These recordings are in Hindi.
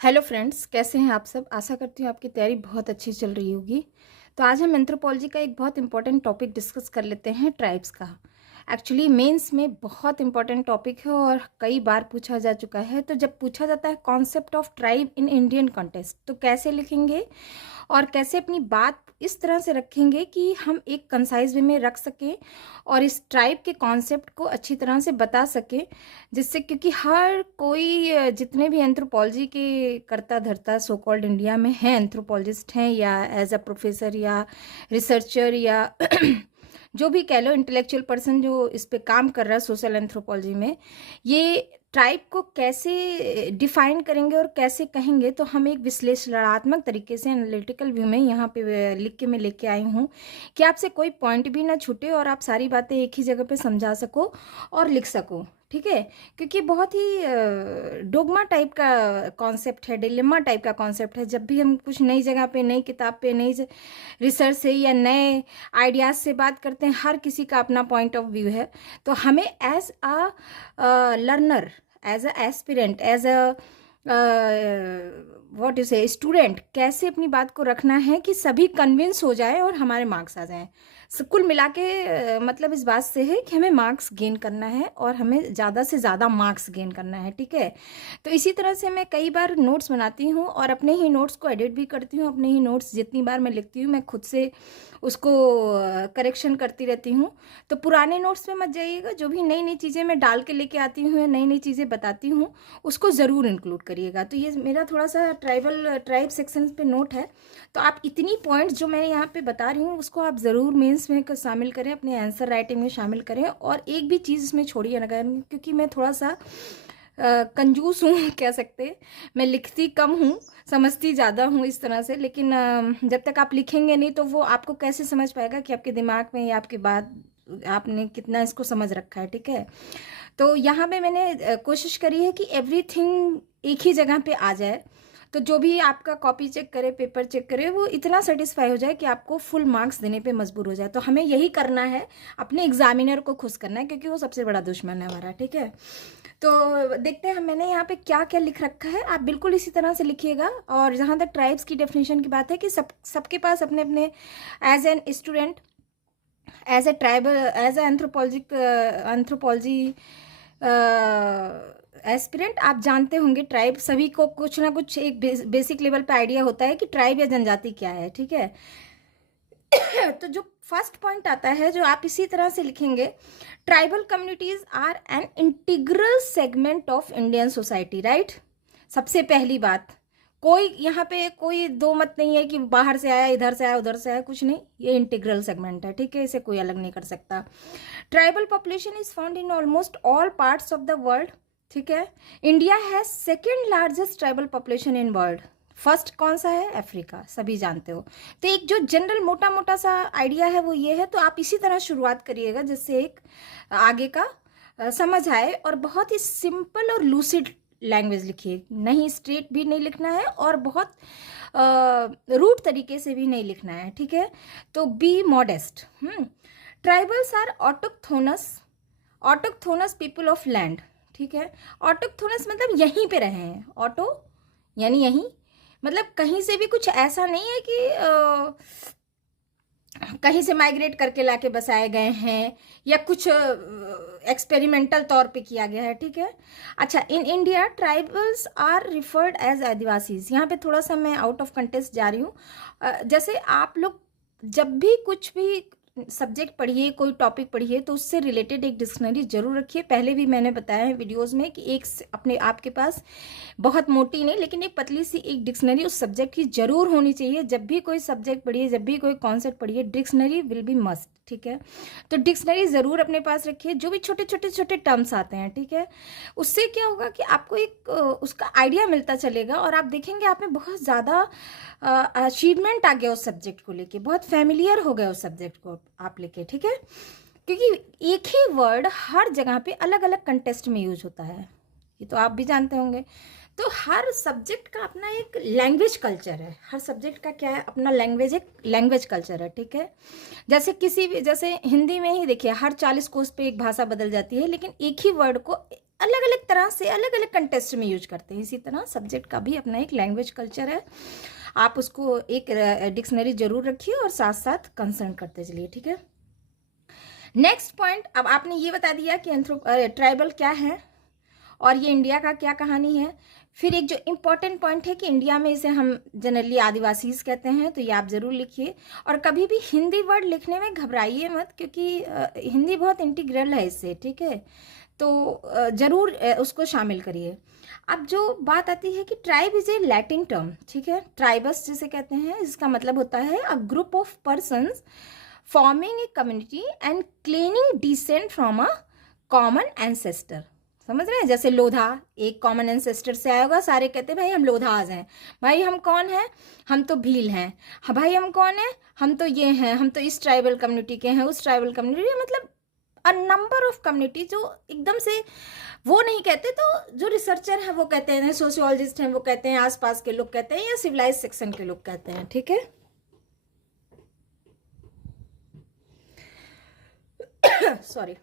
हेलो फ्रेंड्स, कैसे हैं आप सब। आशा करती हूँ आपकी तैयारी बहुत अच्छी चल रही होगी। तो आज हम एंथ्रोपोलॉजी का एक बहुत इंपॉर्टेंट टॉपिक डिस्कस कर लेते हैं, ट्राइब्स का। एक्चुअली मेंस में बहुत इंपॉर्टेंट टॉपिक है और कई बार पूछा जा चुका है। तो जब पूछा जाता है concept of tribe in Indian context, तो कैसे लिखेंगे और कैसे अपनी बात इस तरह से रखेंगे कि हम एक कंसाइज वे में रख सकें और इस ट्राइब के कॉन्सेप्ट को अच्छी तरह से बता सकें, जिससे क्योंकि हर कोई जितने भी एंथ्रोपोलॉजी के करता धरता सो कॉल्ड इंडिया में हैं, एंथ्रोपोलॉजिस्ट हैं या एज अ प्रोफेसर या रिसर्चर या जो भी कह लो इंटेलेक्चुअल पर्सन जो इस पे काम कर रहा है सोशल एंथ्रोपोलॉजी में, ये ट्राइब को कैसे डिफाइन करेंगे और कैसे कहेंगे। तो हम एक विश्लेषणात्मक तरीके से एनालिटिकल व्यू में यहाँ पे लिख के मैं लेके आई हूँ कि आपसे कोई पॉइंट भी ना छूटे और आप सारी बातें एक ही जगह पे समझा सको और लिख सको, ठीक है। क्योंकि बहुत ही डोगमा टाइप का कॉन्सेप्ट है, डिलेमा टाइप का कॉन्सेप्ट है। जब भी हम कुछ नई जगह पे, नई किताब पे, नई रिसर्च से या नए आइडियाज़ से बात करते हैं, हर किसी का अपना पॉइंट ऑफ व्यू है। तो हमें as a learner, as a aspirant, as a what you say student, कैसे अपनी बात को रखना है कि सभी कन्विंस हो जाए और हमारे मार्क्स आ जाएं। कुल मिला के मतलब इस बात से है कि हमें मार्क्स गेन करना है और हमें ज़्यादा से ज़्यादा मार्क्स गेन करना है, ठीक है। तो इसी तरह से मैं कई बार नोट्स बनाती हूँ और अपने ही नोट्स को एडिट भी करती हूँ। अपने ही नोट्स जितनी बार मैं लिखती हूँ, मैं खुद से उसको करेक्शन करती रहती हूँ। तो पुराने नोट्स पे मत जाइएगा, जो भी नई नई चीज़ें मैं डाल के लेके आती हूँ या नई नई चीज़ें बताती हूँ, उसको ज़रूर इंक्लूड करिएगा। तो ये मेरा थोड़ा सा ट्राइब सेक्शन पे नोट है। तो आप इतनी पॉइंट्स जो मैं यहाँ पे बता रही हूँ उसको आप ज़रूर मेंस में शामिल करें, अपने आंसर राइटिंग में शामिल करें और एक भी चीज़ इसमें छोड़िए ना करें, क्योंकि मैं थोड़ा सा कंजूस हूँ कह सकते हैं। मैं लिखती कम हूँ, समझती ज़्यादा हूँ इस तरह से। लेकिन जब तक आप लिखेंगे नहीं तो वो आपको कैसे समझ पाएगा कि आपके दिमाग में या आपकी बात आपने कितना इसको समझ रखा है, ठीक है। तो यहाँ पे मैंने कोशिश करी है कि एवरीथिंग एक ही जगह पे आ जाए। तो जो भी आपका कॉपी चेक करे, पेपर चेक करे, वो इतना सेटिस्फाई हो जाए कि आपको फुल मार्क्स देने पे मजबूर हो जाए। तो हमें यही करना है, अपने एग्जामिनर को खुश करना है, क्योंकि वो सबसे बड़ा दुश्मन है हमारा, ठीक है। तो देखते हैं मैंने यहाँ पे क्या क्या लिख रखा है। आप बिल्कुल इसी तरह से लिखिएगा। और जहाँ तक ट्राइब्स की डेफिनेशन की बात है कि सबके पास अपने अपने as an student, as a tribal, as a anthropology aspirant, आप जानते होंगे ट्राइब सभी को कुछ ना कुछ एक बेसिक लेवल पे आइडिया होता है कि ट्राइब या जनजाति क्या है, ठीक है। तो जो फर्स्ट पॉइंट आता है, जो आप इसी तरह से लिखेंगे, tribal communities are an integral segment of Indian society, right. सबसे पहली बात, कोई यहाँ पे कोई दो मत नहीं है कि बाहर से आया, इधर से आया, उधर से आया, कुछ नहीं। ये इंटीग्रल सेगमेंट है, ठीक है, इसे कोई अलग नहीं कर सकता। Tribal population is found in almost all parts of the world, ठीक है। India has second largest tribal population in world. First कौन सा है? अफ्रीका, सभी जानते हो। तो एक जो जनरल मोटा मोटा सा आइडिया है वो ये है। तो आप इसी तरह शुरुआत करिएगा जिससे एक आगे का समझ आए। और बहुत ही सिंपल और लूसिड लैंग्वेज लिखिए, नहीं स्ट्रेट भी नहीं लिखना है और बहुत रूट तरीके से भी नहीं लिखना है, ठीक है। तो be modest. Tribals are autochthonous, autochthonous people of land, ठीक है। ऑटोक्थोनस मतलब यहीं पे रहे हैं, ऑटो यानी यहीं, मतलब कहीं से भी कुछ ऐसा नहीं है कि कहीं से माइग्रेट करके लाके बसाए गए हैं या कुछ एक्सपेरिमेंटल तौर पे किया गया है, ठीक है। अच्छा, in India tribals are referred as Adivasis. यहाँ पे थोड़ा सा मैं आउट ऑफ कंटेक्स्ट जा रही हूँ। जैसे आप लोग जब भी कुछ भी सब्जेक्ट पढ़िए, कोई टॉपिक पढ़िए, तो उससे रिलेटेड एक डिक्शनरी जरूर रखिए। पहले भी मैंने बताया है वीडियोस में कि एक अपने आपके पास बहुत मोटी नहीं लेकिन एक पतली सी एक डिक्शनरी उस सब्जेक्ट की जरूर होनी चाहिए। जब भी कोई सब्जेक्ट पढ़िए, जब भी कोई कॉन्सेप्ट पढ़िए, डिक्शनरी विल बी मस्ट, ठीक है। तो डिक्शनरी ज़रूर अपने पास रखिए, जो भी छोटे छोटे छोटे टर्म्स आते हैं, ठीक है। उससे क्या होगा कि आपको एक उसका आइडिया मिलता चलेगा और आप देखेंगे आप में बहुत ज़्यादा अचीवमेंट आ गया उस सब्जेक्ट को लेके, बहुत फैमिलियर हो गया उस सब्जेक्ट को आप लेके, ठीक है। क्योंकि एक ही वर्ड हर जगह पे अलग अलग कंटेस्ट में यूज होता है, ये तो आप भी जानते होंगे। तो हर सब्जेक्ट का अपना एक लैंग्वेज कल्चर है, हर सब्जेक्ट का क्या है, अपना लैंग्वेज, एक लैंग्वेज कल्चर है, ठीक है। जैसे किसी भी, जैसे हिंदी में ही देखिए हर 40 कोस पे एक भाषा बदल जाती है, लेकिन एक ही वर्ड को अलग अलग तरह से अलग अलग कंटेक्स्ट में यूज करते हैं। इसी तरह सब्जेक्ट का भी अपना एक लैंग्वेज कल्चर है। आप उसको एक डिक्शनरी जरूर रखिए और साथ साथ कंसर्न करते चलिए, ठीक है। नेक्स्ट पॉइंट, अब आपने ये बता दिया कि ट्राइबल क्या है और ये इंडिया का क्या कहानी है। फिर एक जो इम्पोर्टेंट पॉइंट है कि इंडिया में इसे हम जनरली आदिवासीज कहते हैं, तो ये आप ज़रूर लिखिए। और कभी भी हिंदी वर्ड लिखने में घबराइए मत, क्योंकि हिंदी बहुत इंटीग्रल है इससे, ठीक है। तो ज़रूर उसको शामिल करिए। अब जो बात आती है कि tribe is a Latin term, ठीक है। ट्राइबस जिसे कहते हैं, इसका मतलब होता है a group of persons forming a community and claiming decent from a common ancestor. समझ रहे हैं, जैसे लोधा एक कॉमन एंसेस्टर से आया होगा, सारे कहते हैं भाई हम लोधाज हैं। भाई हम कौन हैं? हम तो भील हैं। हाँ भाई हम कौन हैं? हम तो ये हैं, हम तो इस ट्राइबल कम्युनिटी के हैं, उस ट्राइबल कम्युनिटी, मतलब अ नंबर ऑफ कम्युनिटी जो एकदम से वो नहीं कहते, तो जो रिसर्चर हैं वो कहते हैं, सोशियोलॉजिस्ट हैं वो कहते हैं, आसपास के लोग कहते हैं, या सिविलाइज सेक्शन के लोग कहते हैं, ठीक है। सॉरी।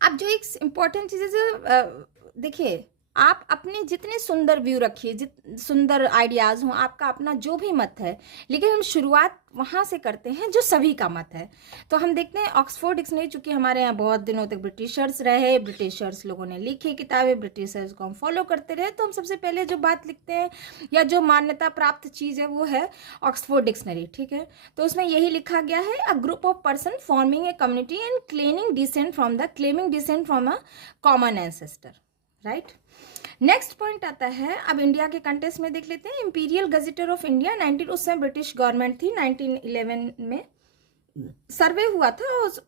अब जो एक इम्पॉर्टेंट चीज़ है, देखिए आप अपने जितने सुंदर व्यू रखिए, सुंदर आइडियाज़ हों, आपका अपना जो भी मत है, लेकिन हम शुरुआत वहाँ से करते हैं जो सभी का मत है। तो हम देखते हैं ऑक्सफोर्ड डिक्शनरी, चूंकि हमारे यहाँ बहुत दिनों तक ब्रिटिशर्स रहे, ब्रिटिशर्स लोगों ने लिखी किताबें, ब्रिटिशर्स को हम फॉलो करते रहे, तो हम सबसे पहले जो बात लिखते हैं या जो मान्यता प्राप्त चीज़ है वो है ऑक्सफोर्ड डिक्शनरी, ठीक है। तो उसमें यही लिखा गया है, a group of person forming a community and claiming decent from a common ancestor, right. Next point आता है, अब इंडिया के कंटेक्स्ट में देख लेते हैं। इंपीरियल गजेटर ऑफ इंडिया 19, उस समय ब्रिटिश गवर्नमेंट थी, 1911 में सर्वे हुआ था,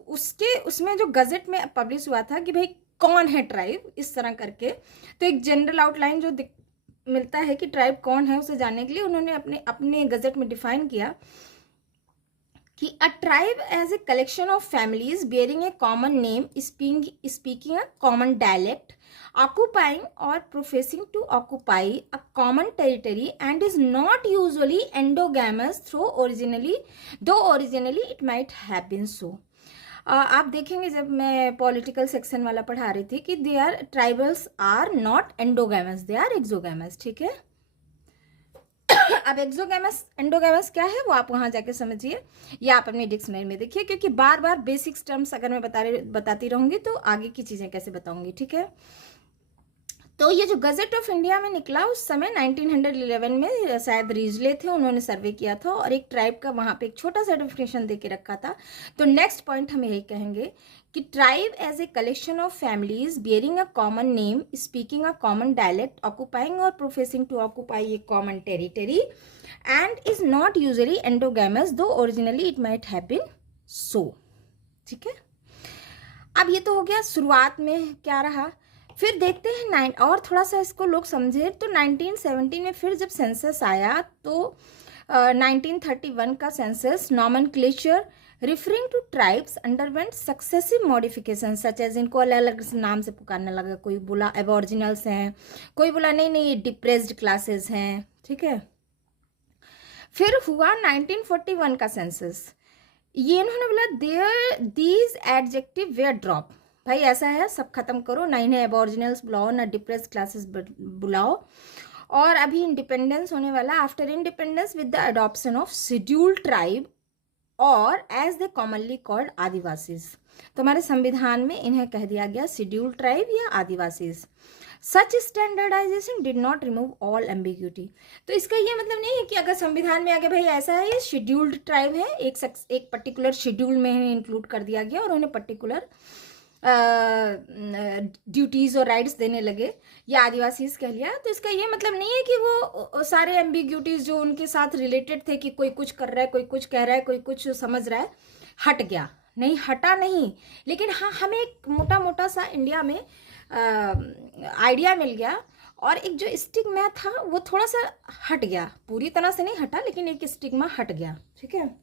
उसके उसमें जो गजेट में पब्लिश हुआ था कि भाई कौन है ट्राइब, इस तरह करके। तो एक जनरल आउटलाइन जो मिलता है कि ट्राइब कौन है उसे जानने के लिए उन्होंने अपने अपने गजेट में डिफाइन किया कि a tribe as a collection of families bearing a common name, speaking a common dialect, occupying or professing to occupy a common territory and is not usually endogamous though originally it might have been so. आप देखेंगे जब मैं पॉलिटिकल सेक्शन वाला पढ़ा रही थी कि they are tribals are not endogamous, they are exogamous, ठीक है। अब एक्सोगैमस एंडोगैमस क्या है वो आप वहां जाके समझिए, या आप अपनी डिक्शनरी में देखिए, क्योंकि बार बार बेसिक्स टर्म्स अगर मैं बताती रहूंगी तो आगे की चीजें कैसे बताऊंगी, ठीक है। तो ये जो गजेट ऑफ इंडिया में निकला उस समय 1911 में शायद रीजले थे, उन्होंने सर्वे किया था और एक ट्राइब का वहाँ पे एक छोटा सा डेफिनेशन दे के रखा था। तो नेक्स्ट पॉइंट हम यही कहेंगे कि tribe as a collection of families bearing a common name, speaking a common dialect, occupying और professing to occupy a common territory and is not usually endogamous though originally it might have been so, ठीक है। अब ये तो हो गया शुरुआत में क्या रहा। फिर देखते हैं और थोड़ा सा इसको लोग समझे तो 1917 में फिर जब सेंसस आया तो 1931 का census nomenclature referring to tribes underwent successive modification such as, इनको अलग अलग नाम से पुकारने लगा, कोई बोला एबॉरिजिनल्स हैं, कोई बोला नहीं नहीं डिप्रेस्ड क्लासेस हैं, ठीक है। फिर हुआ 1941 का सेंसस, ये इन्होंने बोला there these adjective were drop, भाई ऐसा है सब खत्म करो, नहीं ना एबॉरिजिनल्स बुलाओ ना डिप्रेस क्लासेस बुलाओ। और अभी इंडिपेंडेंस होने वाला, after independence with the adoption of scheduled tribe और as they commonly called adivasis. तो हमारे संविधान में इन्हें कह दिया गया शेड्यूल्ड ट्राइब या adivasis. Such standardization did not remove all ambiguity. तो इसका ये मतलब नहीं है कि अगर संविधान में आगे भाई ऐसा है ये शेड्यूल्ड ट्राइब है, एक पर्टिकुलर शेड्यूल में इंक्लूड कर दिया गया और उन्हें पर्टिकुलर ड्यूटीज और राइट्स देने लगे या आदिवासीज कह लिया। तो इसका ये मतलब नहीं है कि वो सारे एम्बिग्यूटीज जो उनके साथ रिलेटेड थे कि कोई कुछ कर रहा है, कोई कुछ कह रहा है, कोई कुछ समझ रहा है, हट गया, नहीं हटा नहीं। लेकिन हाँ हमें एक मोटा मोटा सा इंडिया में आइडिया मिल गया और एक जो स्टिग्मा था वो थोड़ा सा हट गया, पूरी तरह से नहीं हटा लेकिन एक स्टिग्मा हट गया, ठीक है।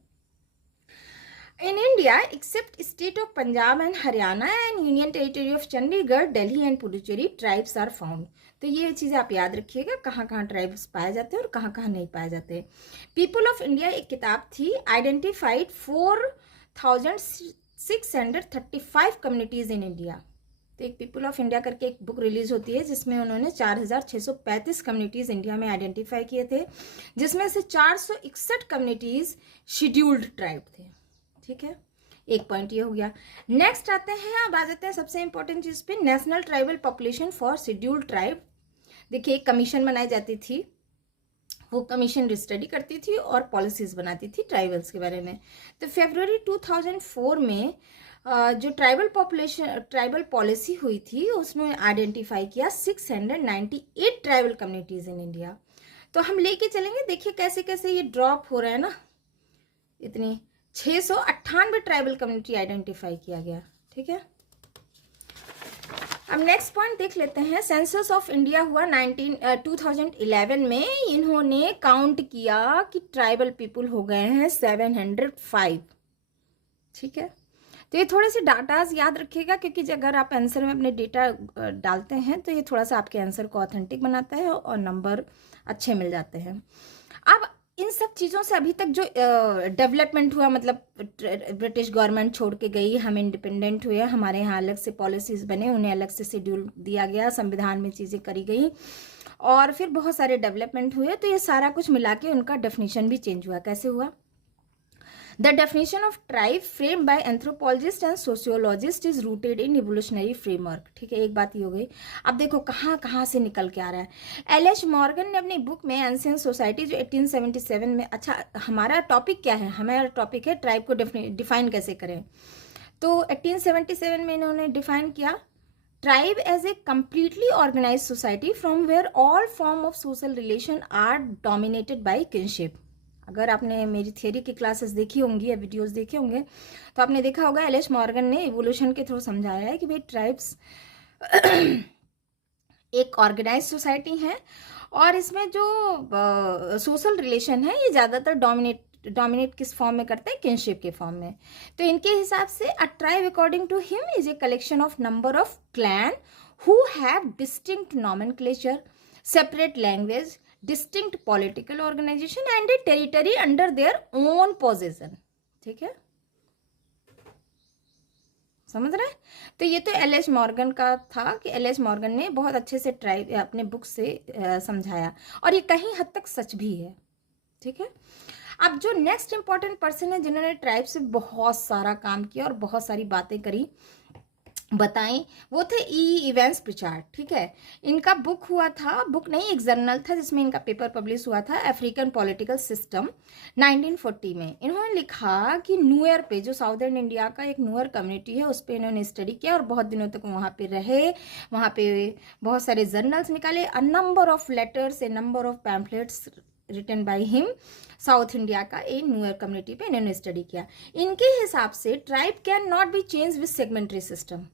In India, except state of Punjab and Haryana and Union Territory of Chandigarh, Delhi and Puducherry, tribes are found. तो ये चीज़ें आप याद रखिएगा, कहाँ कहाँ ट्राइब्स पाए जाते हैं और कहाँ कहाँ नहीं पाए जाते. पीपल ऑफ इंडिया एक किताब थी, आइडेंटिफाइड 4635 कम्युनिटीज इन इंडिया. तो एक पीपल ऑफ इंडिया करके एक बुक रिलीज होती है जिसमें उन्होंने 4635 कम्युनिटीज इंडिया में आइडेंटिफाई किए थे, जिसमें से 461 कम्युनिटीज शेड्यूल्ड ट्राइब थे. ठीक है, एक पॉइंट ये हो गया. नेक्स्ट आते हैं, अब आ जाते हैं सबसे इंपॉर्टेंट चीज पे, national tribal population for scheduled tribe. देखिए, एक कमीशन बनाई जाती थी, वो कमीशन स्टडी करती थी और पॉलिसीज बनाती थी ट्राइबल्स के बारे में. तो फरवरी 2004 में जो ट्राइबल पॉलिसी हुई थी उसमें आइडेंटिफाई किया 698 ट्राइबल कम्युनिटीज इन इंडिया. तो हम लेके चलेंगे, देखिए कैसे कैसे ये ड्रॉप हो रहा है ना. इतनी 698 ट्राइबल कम्युनिटी आइडेंटिफाई किया गया. ठीक है, अब नेक्स्ट पॉइंट देख लेते हैं. सेंसस ऑफ इंडिया हुआ 2011 में. इन्होंने काउंट किया कि ट्राइबल पीपुल हो गए हैं 705. ठीक है, तो ये थोड़े से डाटाज याद रखिएगा, क्योंकि अगर आप आंसर में अपने डेटा डालते हैं तो ये थोड़ा सा आपके आंसर को ऑथेंटिक बनाता है और नंबर अच्छे मिल जाते हैं. अब इन सब चीज़ों से अभी तक जो डेवलपमेंट हुआ, मतलब ब्रिटिश गवर्नमेंट छोड़ के गई, हम इंडिपेंडेंट हुए, हमारे यहाँ अलग से पॉलिसीज़ बने, उन्हें अलग से शेड्यूल दिया गया, संविधान में चीज़ें करी गई और फिर बहुत सारे डेवलपमेंट हुए. तो ये सारा कुछ मिला के उनका डेफिनेशन भी चेंज हुआ. कैसे हुआ? The definition of tribe framed by anthropologists and sociologists is rooted in evolutionary framework. ठीक है, एक बात ये हो गई. अब देखो कहाँ कहाँ से निकल के आ रहा है. एल.एच. मॉर्गन ने अपनी बुक में एंशिएंट सोसाइटी जो 1877 में, अच्छा हमारा टॉपिक क्या है? हमारा टॉपिक है ट्राइब को डिफाइन कैसे करें. तो 1877 में इन्होंने डिफाइन किया tribe as a completely organized society from where all form of social relation are dominated by kinship. अगर आपने मेरी थियरी की क्लासेस देखी होंगी या वीडियोस देखे होंगे तो आपने देखा होगा एल.एच. मॉर्गन ने इवोल्यूशन के थ्रू समझाया है कि भाई ट्राइब्स एक ऑर्गेनाइज सोसाइटी है और इसमें जो सोशल रिलेशन है ये ज़्यादातर डोमिनेट किस फॉर्म में करते हैं? किनशिप के फॉर्म में. तो इनके हिसाब से a tribe according to him is a collection of number of clan who have distinct nomenclature, separate language, distinct political organisation and a territory under their own possession. ठीक है, समझ रहे हैं? तो ये तो एल.एच. मॉर्गन का था कि एल.एच. मॉर्गन ने बहुत अच्छे से ट्राइब अपने बुक से समझाया और ये कहीं हद तक सच भी है. ठीक है, अब जो नेक्स्ट इंपॉर्टेंट पर्सन है जिन्होंने ट्राइब से बहुत सारा काम किया और बहुत सारी बातें करी, बताएं, वो थे ई. Evans Pritchard. ठीक है, इनका बुक हुआ था, बुक नहीं एक जर्नल था जिसमें इनका पेपर पब्लिश हुआ था, अफ्रीकन पॉलिटिकल सिस्टम 1940 में. इन्होंने लिखा कि न्यूयर पे, जो साउदर्न इंडिया का एक न्यूयर कम्युनिटी है, उस पर इन्होंने स्टडी किया और बहुत दिनों तक वहाँ पे रहे, वहाँ पे बहुत सारे जर्नल्स निकाले, a number of letters, a number of pamphlets written by him. South India का एक न्यूयर कम्युनिटी पे इन्होंने स्टडी किया. इनके हिसाब से tribe can not be change with segmentary system.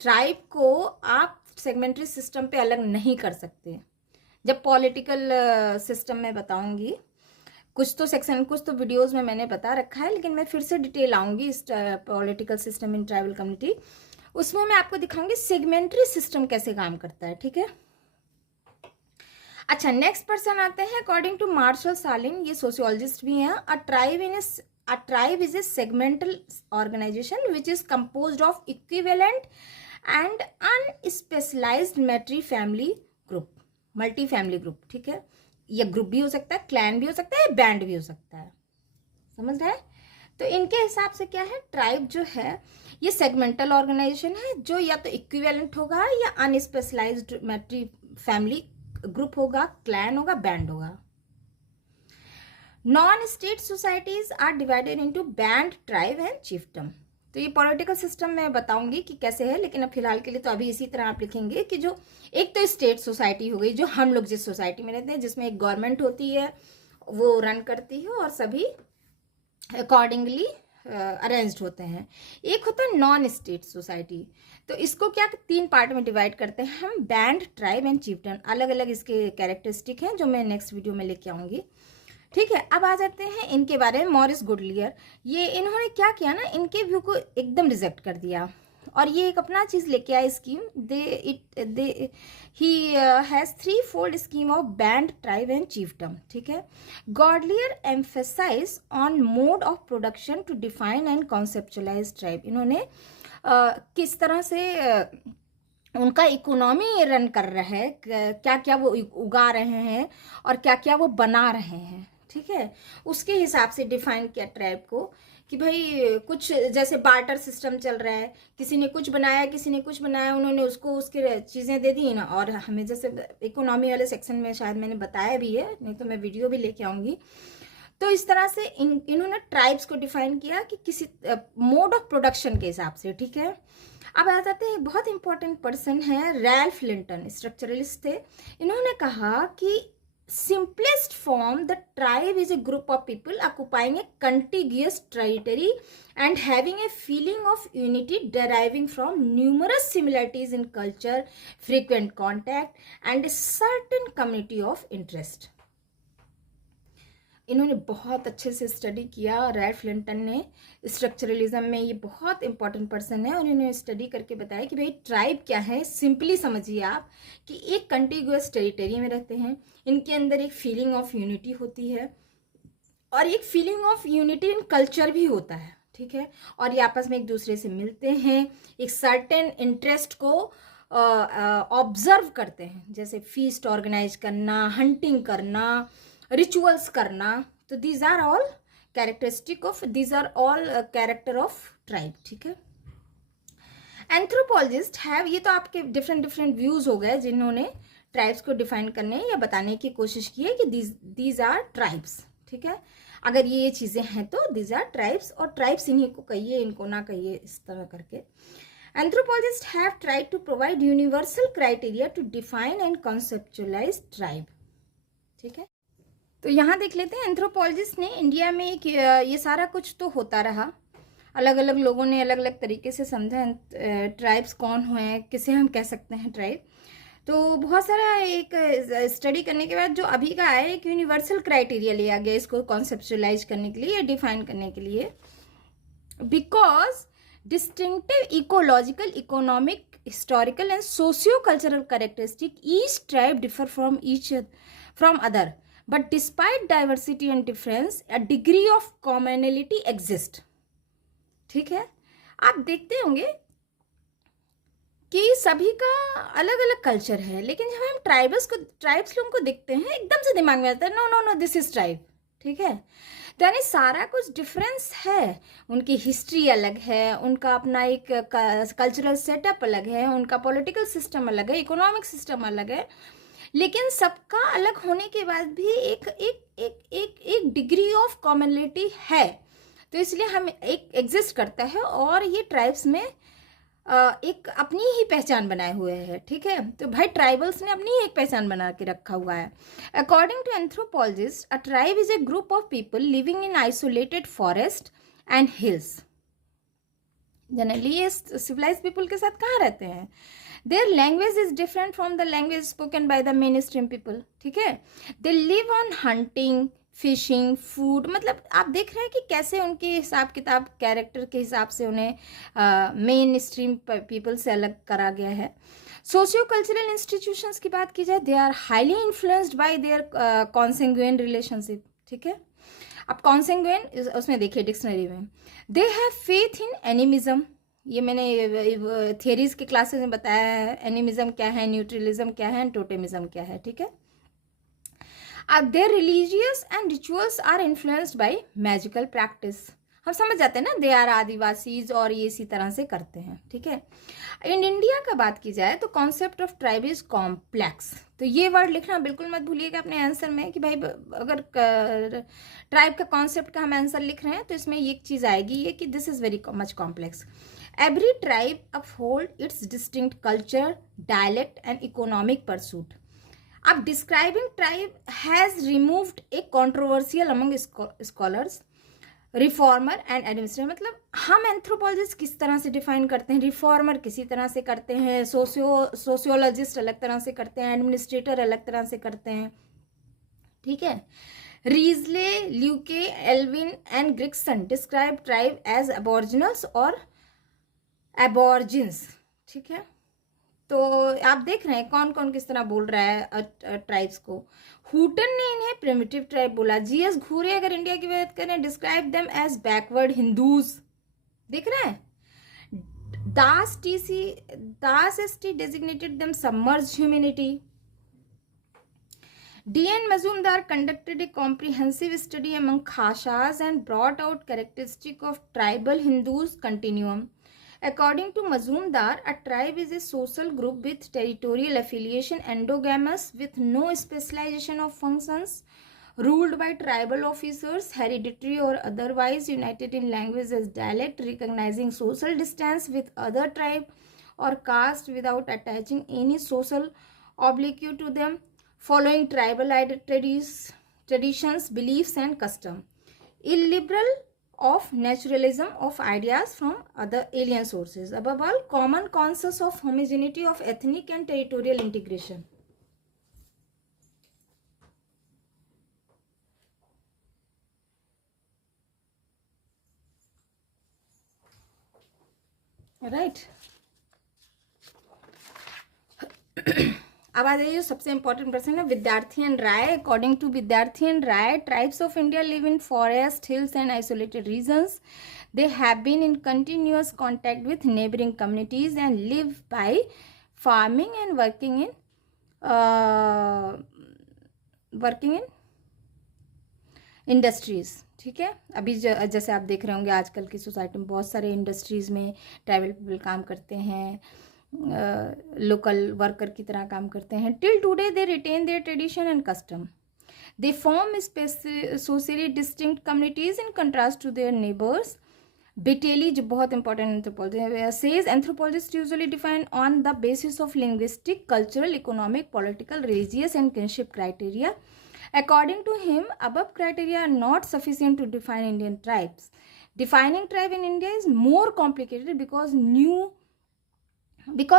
Tribe को आप सेगमेंटरी सिस्टम पे अलग नहीं कर सकते. जब पॉलिटिकल सिस्टम में बताऊंगी, कुछ तो सेक्शन, कुछ तो वीडियोस में मैंने बता रखा है, लेकिन मैं फिर से डिटेल आऊंगी इस political system in tribal community, उसमें मैं आपको दिखाऊंगी सेगमेंटरी सिस्टम कैसे काम करता है. ठीक है, अच्छा नेक्स्ट पर्सन आते हैं. अकॉर्डिंग टू मार्शल सालिन, ये सोशियोलॉजिस्ट भी हैं, a tribe is a segmental organization which is composed of equivalent and unspecialized multi family group. ठीक है, ये ग्रुप भी हो सकता है, क्लैन भी हो सकता है, बैंड भी हो सकता है. समझ रहे हैं? तो इनके हिसाब से क्या है, ट्राइब जो है ये सेगमेंटल ऑर्गेनाइजेशन है जो या तो इक्विवेलेंट होगा या अनस्पेशलाइज्ड मल्टी फैमिली ग्रुप होगा, क्लैन होगा, बैंड होगा. Non state societies are divided into band, tribe and chiefdom. तो ये पॉलिटिकल सिस्टम मैं बताऊंगी कि कैसे है, लेकिन अब फिलहाल के लिए तो अभी इसी तरह आप लिखेंगे कि जो एक तो स्टेट सोसाइटी हो गई, जो हम लोग जिस सोसाइटी में रहते हैं, जिसमें एक गवर्नमेंट होती है, वो रन करती है और सभी अकॉर्डिंगली अरेंज्ड होते हैं. एक होता है नॉन स्टेट सोसाइटी. तो इसको क्या 3 पार्ट में डिवाइड करते हैं हम, बैंड, ट्राइब एंड चिफ्टन. अलग अलग इसके कैरेक्टरिस्टिक हैं जो मैं नेक्स्ट वीडियो में लेके आऊंगी. ठीक है, अब आ जाते हैं इनके बारे में। मॉरिस गुडलियर, ये इन्होंने क्या किया ना, इनके व्यू को एकदम रिजेक्ट कर दिया और ये एक अपना चीज़ लेके आए scheme. He has three fold scheme of band, tribe and chiefdom. ठीक है, Godelier emphasize on mode of production to define and conceptualize tribe. इन्होंने किस तरह से उनका इकोनॉमी रन कर रहा है, क्या क्या वो उगा रहे हैं और क्या क्या वो बना रहे हैं। ठीक है, उसके हिसाब से डिफाइन किया ट्राइब को कि भाई कुछ जैसे बार्टर सिस्टम चल रहा है, किसी ने कुछ बनाया, किसी ने कुछ बनाया, उन्होंने उसको उसके चीज़ें दे दी ना। और हमें जैसे इकोनॉमी वाले सेक्शन में शायद मैंने बताया भी है, नहीं तो मैं वीडियो भी लेके आऊँगी। तो इस तरह से इन्होंने ट्राइब्स को डिफाइन किया कि किसी मोड ऑफ प्रोडक्शन के हिसाब से। ठीक है, अब आ जाते हैं, बहुत इंपॉर्टेंट पर्सन है रैल्फ लिंटन, स्ट्रक्चरलिस्ट थे। इन्होंने कहा कि simplest form, the tribe is a group of people occupying a contiguous territory and having a feeling of unity deriving from numerous similarities in culture, frequent contact and a certain community of interest. इन्होंने बहुत अच्छे से स्टडी किया, रैल्फ लिंटन ने। स्ट्रक्चरलिज्म में ये बहुत इंपॉर्टेंट पर्सन है और इन्होंने स्टडी करके बताया कि भाई ट्राइब क्या है। सिंपली समझिए आप कि एक कंटिग्यूअस टेरिटरी में रहते हैं, इनके अंदर एक फीलिंग ऑफ यूनिटी होती है और एक feeling of unity in culture भी होता है। ठीक है, और ये आपस में एक दूसरे से मिलते हैं, एक सर्टेन इंटरेस्ट को ऑब्जर्व करते हैं, जैसे फीस्ट ऑर्गेनाइज करना, हंटिंग करना, रिचुअल्स करना। तो these are all characteristic of, these are all character of tribe. ठीक है, एंथ्रोपोलॉजिस्ट हैव, ये तो आपके डिफरेंट व्यूज हो गए जिन्होंने ट्राइब्स को डिफाइन करने या बताने की कोशिश की है कि दीज आर ट्राइब्स। ठीक है, अगर ये चीज़ें हैं तो दीज आर ट्राइब्स, और ट्राइब्स इन्हीं को कहिए, इनको ना कहिए, इस तरह करके। Anthropologists have tried to provide universal criteria to define and conceptualise tribe. ठीक है, तो यहाँ देख लेते हैं, एंथ्रोपोलॉजिस्ट ने इंडिया में एक ये सारा कुछ तो होता रहा, अलग अलग लोगों ने अलग अलग तरीके से समझा ट्राइब्स कौन हुए, किसे हम कह सकते हैं ट्राइब। तो बहुत सारा एक स्टडी करने के बाद जो अभी का है, एक यूनिवर्सल क्राइटेरिया लिया गया इसको कॉन्सेप्चुअलाइज करने के लिए, डिफाइन करने के लिए। Because distinctive ecological, economic, historical and socio cultural characteristic each tribe differ from other, but despite diversity and difference a degree of commonality exist। ठीक है, आप देखते होंगे कि सभी का अलग अलग कल्चर है, लेकिन जब हम ट्राइब्स लोगों को देखते हैं, एकदम से दिमाग में आता है no no no this is tribe. ठीक है, तो यानी सारा कुछ डिफरेंस है, उनकी हिस्ट्री अलग है, उनका अपना एक कल्चरल सेटअप अलग है, उनका पॉलिटिकल सिस्टम अलग है, इकोनॉमिक सिस्टम अलग है, लेकिन सबका अलग होने के बाद भी एक एक एक एक एक डिग्री ऑफ कॉमनलिटी है। तो इसलिए हम एक एग्जिस्ट करता है और ये ट्राइब्स में एक अपनी ही पहचान बनाए हुए हैं। ठीक है, तो भाई ट्राइबल्स ने अपनी ही एक पहचान बना के रखा हुआ है। According to anthropologist, a tribe is a group of people living in isolated forest and hills. Generally ये सिविलाइज्ड पीपल के साथ कहाँ रहते हैं? Their language is different from the language spoken by the mainstream people। ठीक है, they live on hunting, fishing, food। मतलब आप देख रहे हैं कि कैसे उनके हिसाब किताब, कैरेक्टर के हिसाब से उन्हें मेन स्ट्रीम पीपल से अलग करा गया है। सोशियो कल्चरल इंस्टीट्यूशंस की बात की जाए, they are highly influenced by their consanguine relationship. ठीक है, अब कॉन्सेंगुइन उसमें देखिए डिक्शनरी में, they have faith in animism. ये मैंने थियरीज के क्लासेस में बताया है, एनिमिज्म क्या है, न्यूट्रलिज्म क्या है, टोटेमिज्म क्या है। ठीक है, अब their religious and rituals are influenced by magical practice. हम समझ जाते हैं ना, दे आर आदिवासीज और ये इसी तरह से करते हैं। ठीक है, इन इंडिया का बात की जाए तो concept of tribe is complex. तो ये वर्ड लिखना बिल्कुल मत भूलिएगा अपने आंसर में कि भाई अगर ट्राइब का कॉन्सेप्ट का हम आंसर लिख रहे हैं तो इसमें ये चीज़ आएगी ये कि this is very much complex. Every tribe uphold its distinct culture, dialect and economic pursuit। अब describing tribe has removed a controversial among scholars, reformer and administrator। मतलब हम एंथ्रोपोलॉजिस्ट किस तरह से डिफाइन करते हैं, रिफॉर्मर किसी तरह से करते हैं, सोशियोलॉजिस्ट अलग तरह से करते हैं, एडमिनिस्ट्रेटर अलग तरह से करते हैं। ठीक है, Risley, Luke, Elwin and Grigson describe tribe as aboriginals और एबॉर्जिन्स। ठीक है, तो आप देख रहे हैं कौन कौन किस तरह बोल रहा है ट्राइब्स को। हुटन ने इन्हें प्रिमिटिव ट्राइब बोला। जीएस घूरे अगर इंडिया की बात करें, describe them as backward Hindus. देख रहे हैं। Das ST designated them submerged humanity. D.N. Mazumdar conducted a comprehensive study among Khashas and brought out characteristics of tribal Hindus continuum. According to Mazumdar, a tribe is a social group with territorial affiliation, endogamous, with no specialization of functions, ruled by tribal officers, hereditary or otherwise, united in language as dialect, recognizing social distance with other tribe or caste without attaching any social obligation to them, following tribal traditions, beliefs and custom, illiberal of naturalism of ideas from other alien sources, above all common consensus of homogeneity of ethnic and territorial integration. Right. अब आ जाइए सबसे इंपॉर्टेंट प्रश्न है Vidyarthi and Rai. According to Vidyarthi and Rai, tribes of India live in forest, hills and isolated regions. They have been in continuous contact with neighboring communities and live by farming and working in industries. ठीक है, अभी जैसे आप देख रहे होंगे आजकल की सोसाइटी में बहुत सारे इंडस्ट्रीज में ट्राइबल पीपल काम करते हैं, लोकल वर्कर की तरह काम करते हैं. Till today they retain their tradition and custom. They form socially distinct communities in contrast to their neighbours. Betelli, जो बहुत important anthropologist, says anthropologists usually define on the basis of linguistic, cultural, economic, political, religious and kinship criteria. According to him, above criteria are not sufficient to define Indian tribes. Defining tribe in India is more complicated because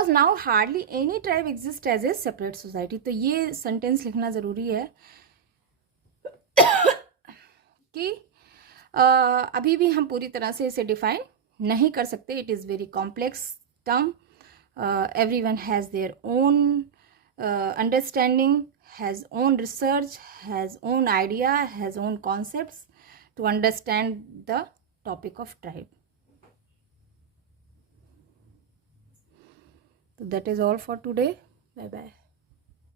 now hardly any tribe exists as a separate society. तो ये सेंटेंस लिखना ज़रूरी है कि अभी भी हम पूरी तरह से इसे डिफाइन नहीं कर सकते. It is very complex term. Everyone has their own understanding, has own research, has own idea, has own concepts to understand the topic of tribe. So that is all for today. Bye bye.